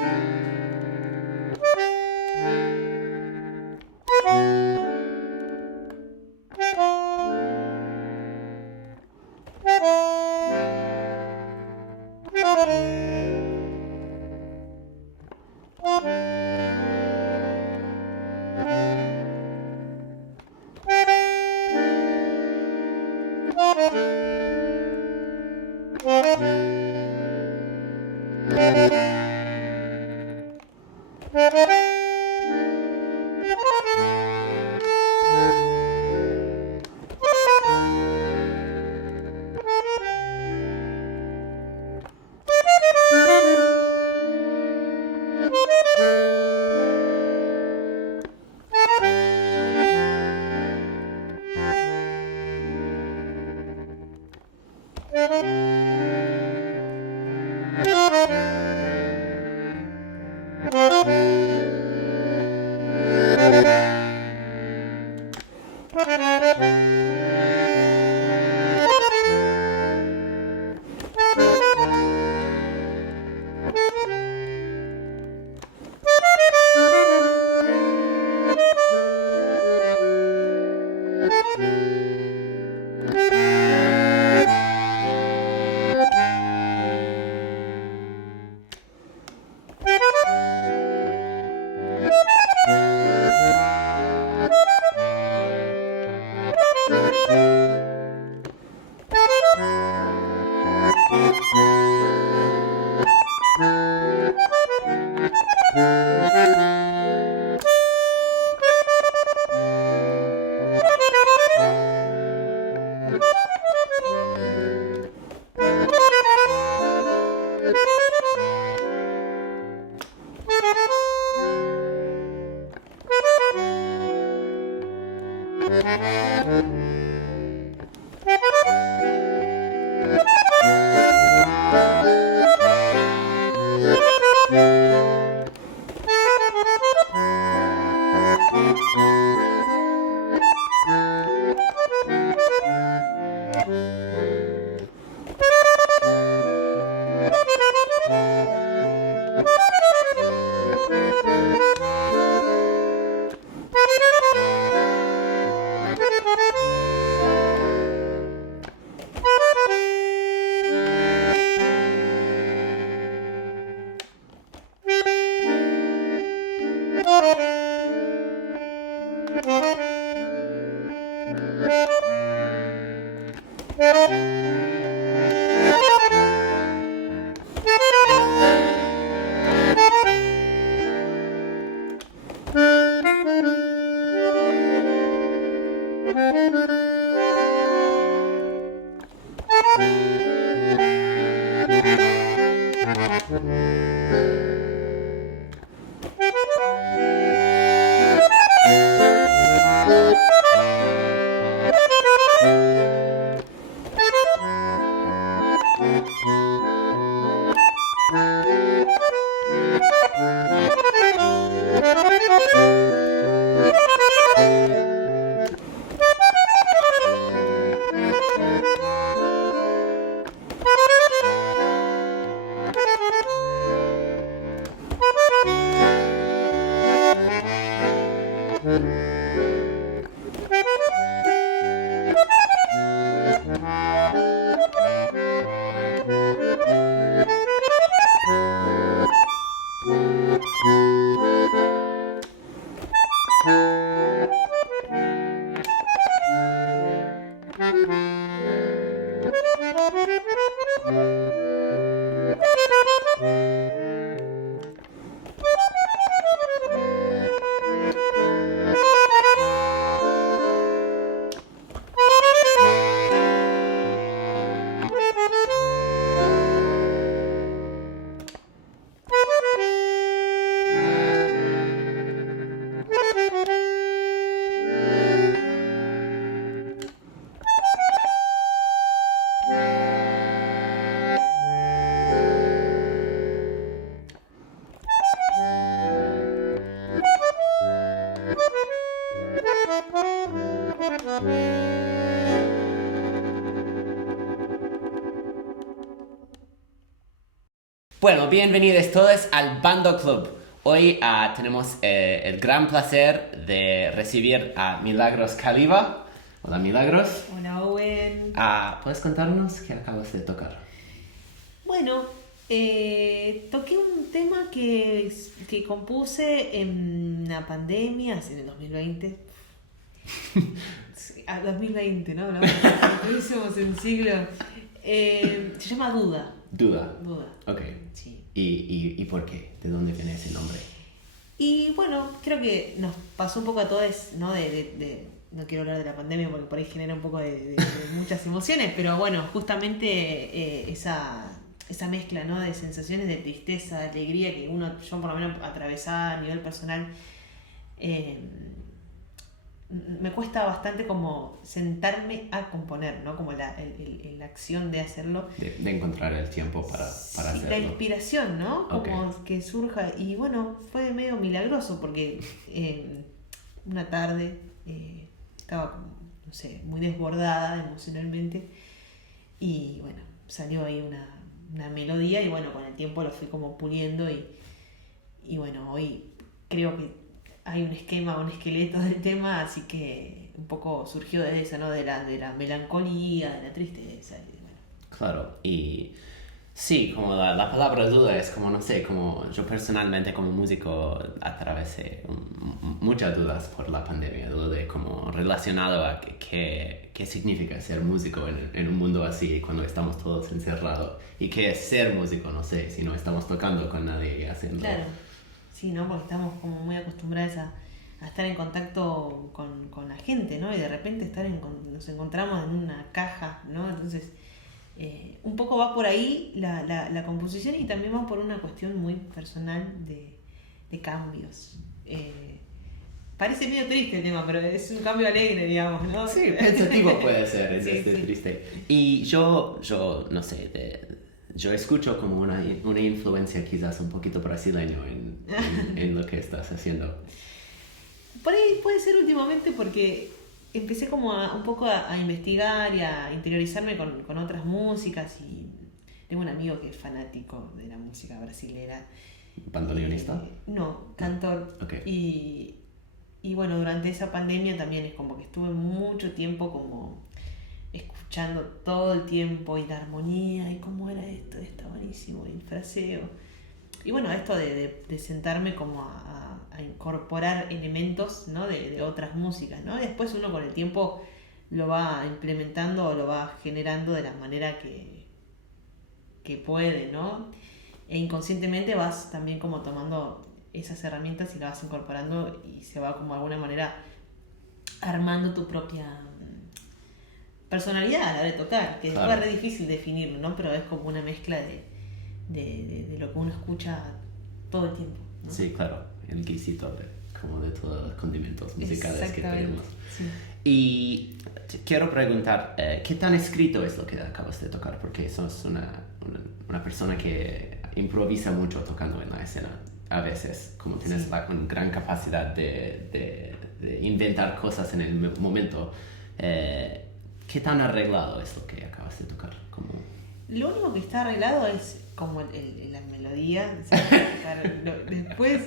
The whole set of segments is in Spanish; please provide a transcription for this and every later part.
Thank you. Bueno, bienvenidos todos al Bando Club. Hoy tenemos el gran placer de recibir a Milagros Caliba. Hola, Milagros. Hola, Owen. ¿Puedes contarnos qué acabas de tocar? Bueno, toqué un tema que compuse en la pandemia, así en el 2020. Sí, 2020, ¿no? Estuvimos en siglo. Se llama Duda. Duda. Duda. Ok. Sí. ¿Y por qué? ¿De dónde viene ese nombre? Y bueno, creo que nos pasó un poco a todos, ¿no? No quiero hablar de la pandemia porque por ahí genera un poco de muchas emociones, pero bueno, justamente esa mezcla, ¿no? De sensaciones de tristeza, de alegría que yo por lo menos atravesaba a nivel personal, me cuesta bastante como sentarme a componer, ¿no? Como la acción de hacerlo. De encontrar el tiempo para hacerlo. La inspiración, ¿no? Como Okay. que surja. Y bueno, fue medio milagroso porque una tarde estaba, no sé, muy desbordada emocionalmente y bueno, salió ahí una melodía y bueno, con el tiempo lo fui como puliendo y bueno, hoy creo que hay un esquema, un esqueleto del tema, así que un poco surgió de esa, ¿no? De la melancolía, de la tristeza y bueno. Claro, y sí, como la palabra duda es como, no sé, como yo personalmente como músico atravesé muchas dudas por la pandemia, dudas como relacionado a qué significa ser músico en un mundo así cuando estamos todos encerrados y qué es ser músico, no sé, si no estamos tocando con nadie y haciendo... Claro, sí, ¿no? Porque estamos como muy acostumbrados a estar en contacto con la gente, ¿no? Y de repente nos encontramos en una caja, ¿no? Entonces, un poco va por ahí la composición y también va por una cuestión muy personal de cambios. Parece medio triste el tema, pero es un cambio alegre, digamos, ¿no? Sí, pensativo puede ser, es Sí, sí. triste. Y yo no sé, yo escucho como una influencia quizás un poquito brasileño en lo que estás haciendo. Por ahí puede ser últimamente porque empecé como un poco a investigar y a interiorizarme con otras músicas y tengo un amigo que es fanático de la música brasilera. ¿Bandoneonista? No, cantor. Okay. Y bueno, durante esa pandemia también es como que estuve mucho tiempo como escuchando todo el tiempo y la armonía y cómo era esto, está buenísimo, y el fraseo. Y bueno, esto de sentarme como a incorporar elementos, ¿no? de otras músicas, ¿no? Y después uno con el tiempo lo va implementando o lo va generando de la manera que puede, ¿no? E inconscientemente vas también como tomando esas herramientas y las vas incorporando y se va como de alguna manera armando tu propia personalidad a la hora de tocar, que Claro. es re difícil definirlo, ¿no? Pero es como una mezcla de lo que uno escucha todo el tiempo, ¿no? Sí, claro, el guisito como de todos los condimentos musicales que tenemos. Sí. Y quiero preguntar, ¿qué tan escrito es lo que acabas de tocar? Porque sos una persona que improvisa mucho tocando en la escena. A veces, como tienes Sí. una gran capacidad de inventar cosas en el momento, ¿qué tan arreglado es lo que acabas de tocar? Como... Lo único que está arreglado es como la melodía. Después,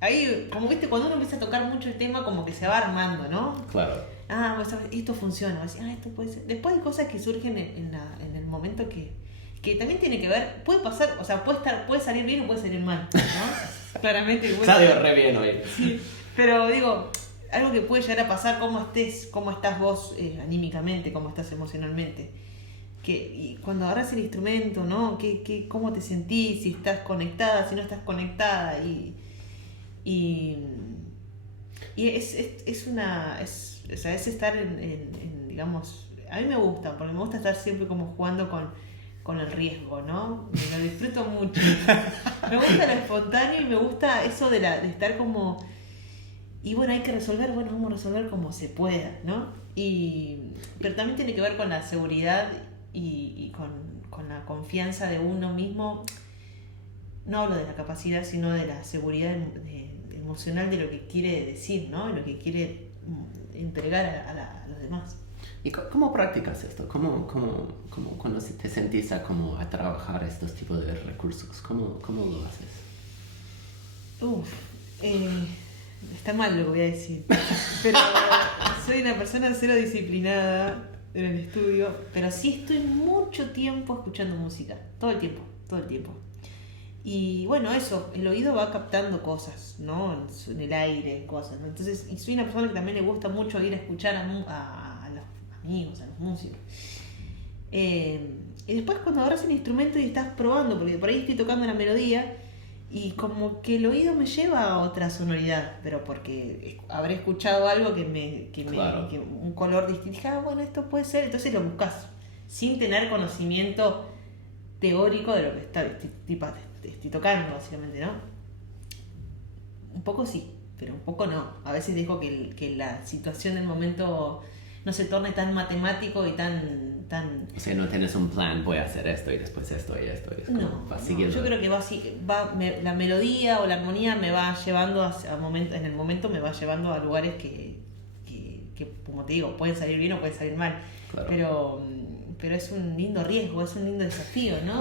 ahí, como viste, cuando uno empieza a tocar mucho el tema, como que se va armando, ¿no? Claro. Pues esto funciona. Esto puede ser. Después hay cosas que surgen en el momento que también tiene que ver, puede pasar, o sea, puede salir bien o puede salir mal, ¿no? Claramente. Salió re bien hoy. Sí, pero digo, algo que puede llegar a pasar, cómo estás vos anímicamente, cómo estás emocionalmente. Y cuando agarras el instrumento, ¿no? ¿Cómo te sentís? Si estás conectada, si no estás conectada. Y o sea, es estar digamos, a mí me gusta, porque me gusta estar siempre como jugando con el riesgo, ¿no? Lo disfruto mucho. Me gusta lo espontáneo y me gusta eso de estar como... Y bueno, hay que resolver, vamos a resolver como se pueda, ¿no? Pero también tiene que ver con la seguridad y con la confianza de uno mismo. No hablo de la capacidad, sino de la seguridad emocional de lo que quiere decir, ¿no? Lo que quiere entregar a los demás. ¿Y cómo practicas esto? ¿Cómo cuando te sentís a trabajar estos tipos de recursos? ¿Cómo lo haces? Está mal lo que voy a decir, pero soy una persona cero disciplinada en el estudio, pero sí estoy mucho tiempo escuchando música, todo el tiempo. Y bueno, eso, el oído va captando cosas, ¿no? En el aire, cosas, ¿no? Entonces, y soy una persona que también le gusta mucho ir a escuchar a los amigos, a los músicos. Y después cuando agarras el instrumento y estás probando, porque por ahí estoy tocando una melodía, y como que el oído me lleva a otra sonoridad, pero porque habré escuchado algo Claro. que un color distinto, dije, bueno, esto puede ser, entonces lo buscas, sin tener conocimiento teórico de lo que estoy tocando, básicamente, ¿no? Un poco sí, pero un poco no. A veces dejo que la situación del momento no se torne tan matemático y tan... O sea, no tienes un plan, voy a hacer esto y después esto y esto. Es como, no, yo creo que la melodía o la armonía me va llevando en el momento me va llevando a lugares que, como te digo, pueden salir bien o pueden salir mal. Claro. Pero es un lindo riesgo, es un lindo desafío, ¿no?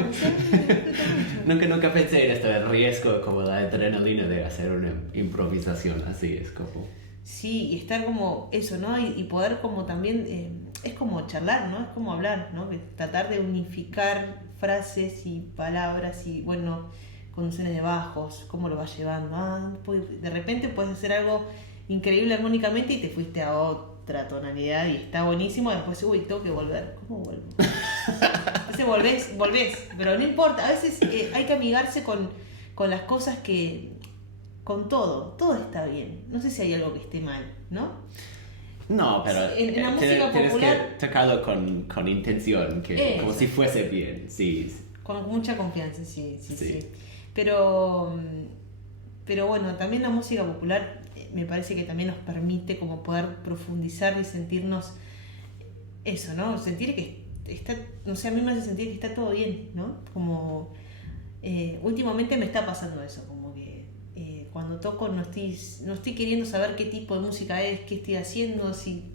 Nunca pensé en esto del riesgo, como la adrenalina de hacer una improvisación así, es como... Sí, y estar como eso, ¿no? Y poder como también, es como charlar, ¿no? Es como hablar, ¿no? Tratar de unificar frases y palabras y, bueno, condiciones de bajos, cómo lo vas llevando. De repente puedes hacer algo increíble armónicamente y te fuiste a otra tonalidad y está buenísimo, y después, tengo que volver. ¿Cómo vuelvo? Entonces volvés, pero no importa, a veces hay que amigarse con las cosas que... Con todo está bien. No sé si hay algo que esté mal, ¿no? No, pero en la música popular... tienes que tocarlo con intención, como si fuese bien, sí. Con mucha confianza, sí. Pero bueno, también la música popular me parece que también nos permite como poder profundizar y sentirnos eso, ¿no? Sentir que está, no sé, a mí me hace sentir que está todo bien, ¿no? Como últimamente me está pasando eso, como que cuando toco no estoy queriendo saber qué tipo de música es, qué estoy haciendo, si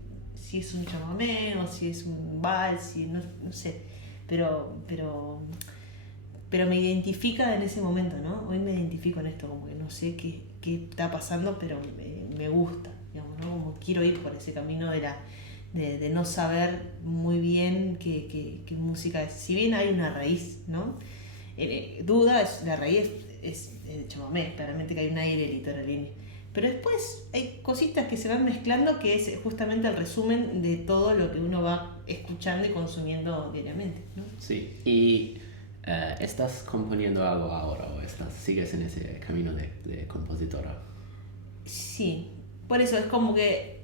es un chamamé o si es un vals, no sé, pero me identifica en ese momento, ¿no? Hoy me identifico en esto, como que no sé qué está pasando, pero me gusta, digamos, ¿no? Como quiero ir por ese camino de no saber muy bien qué música es. Si bien hay una raíz, ¿no? La raíz es el chamamé, claramente que hay un aire litoralino. Pero después hay cositas que se van mezclando, que es justamente el resumen de todo lo que uno va escuchando y consumiendo diariamente, ¿no? Sí, y ¿estás componiendo algo ahora o sigues en ese camino de compositora? Sí, por eso es como que...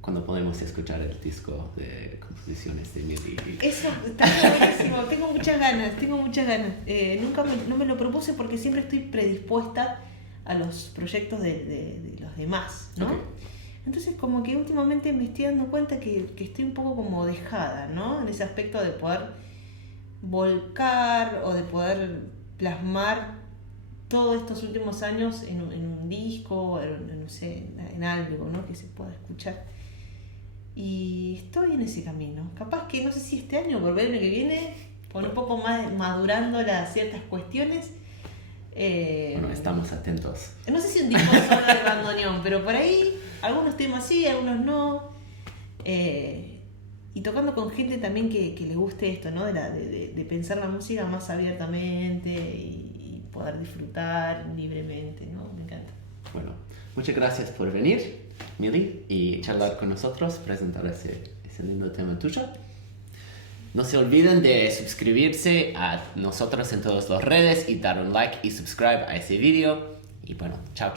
Cuando podemos escuchar el disco de composiciones de Mili. Eso está buenísimo, tengo muchas ganas. No me lo propuse porque siempre estoy predispuesta a los proyectos de los demás, ¿no? Okay. Entonces como que últimamente me estoy dando cuenta que estoy un poco como dejada, ¿no? En ese aspecto de poder volcar o de poder plasmar todos estos últimos años en un disco, no sé, en algo, ¿no? Que se pueda escuchar. Y estoy en ese camino. Capaz que no sé si este año o el año que viene, con un poco más madurando ciertas cuestiones. Bueno, estamos atentos. No sé si un disco solo de bandoneón, pero por ahí algunos temas sí, algunos no. Y tocando con gente también que le guste esto, ¿no? De pensar la música más abiertamente y poder disfrutar libremente, ¿no? Me encanta. Bueno, muchas gracias por venir, Mili, y charlar con nosotros, presentar ese lindo tema tuyo. No se olviden de suscribirse a nosotros en todas las redes y dar un like y subscribe a ese video. Y bueno, chao.